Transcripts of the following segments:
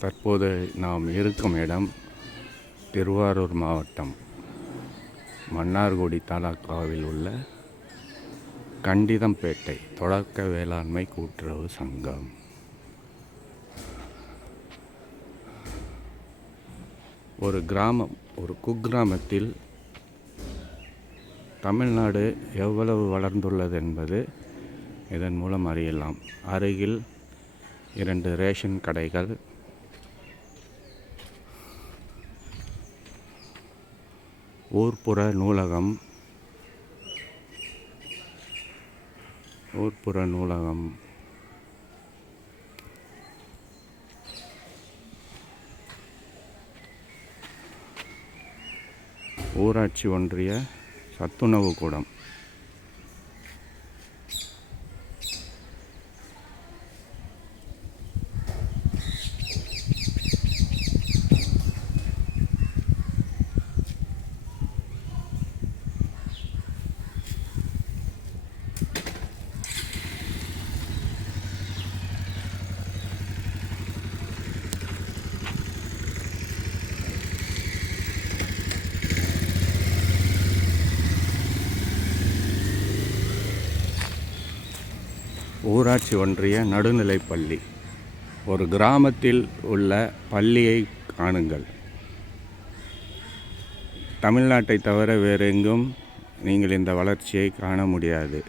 தற்போது நாம் இருக்கும் இடம் திருவாரூர் மாவட்டம் மன்னார்குடி தாலாக்காவில் உள்ள கண்டிதம்பேட்டை தொடக்க வேளாண்மை கூட்டுறவு சங்கம். ஒரு கிராமம் ஒரு குக்கிராமத்தில் தமிழ்நாடு எவ்வளவு வளர்ந்துள்ளது என்பது இதன் மூலம் அறியலாம். அருகில் இரண்டு ரேஷன் கடைகள் ஊர்ப்புற நூலகம். ஊர்ப்புற நூலகம். ஊராட்சி ஒன்றிய சத்துணவு கூடம். ஊராட்சி ஒன்றிய நடுநிலைப் பள்ளி. ஒரு கிராமத்தில் உள்ள பள்ளியை காணுங்கள். தமிழ்நாட்டை தவிர வேறெங்கும் நீங்கள் இந்த வளர்ச்சியை காண முடியாது.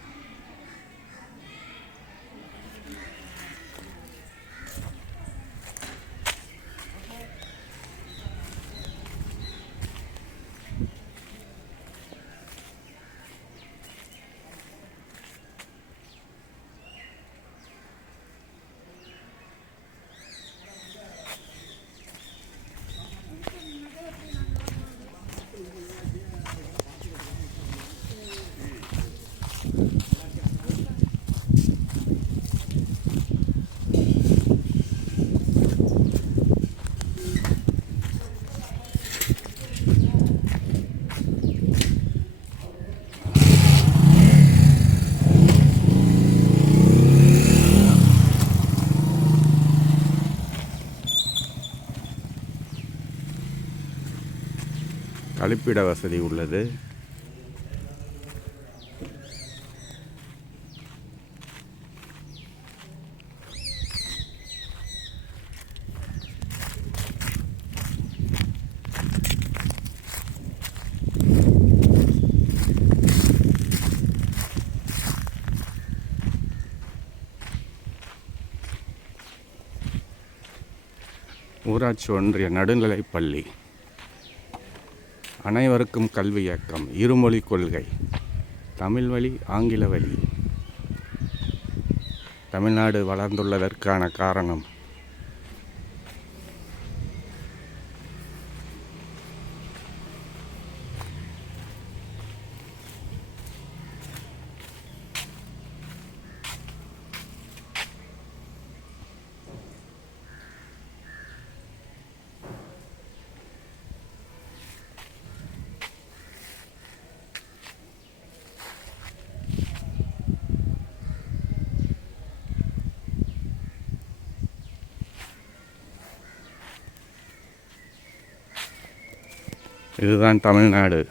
கழிப்பிட வசதி உள்ளது. ஊராட்சி ஒன்றிய நடுநிலைப்பள்ளி அனைவருக்கும் கல்வி இயக்கம் இருமொழி கொள்கை தமிழ் வழி ஆங்கில வழி. தமிழ்நாடு வளர்ந்துள்ளதற்கான காரணம் இதுதான் தமிழ்நாடு.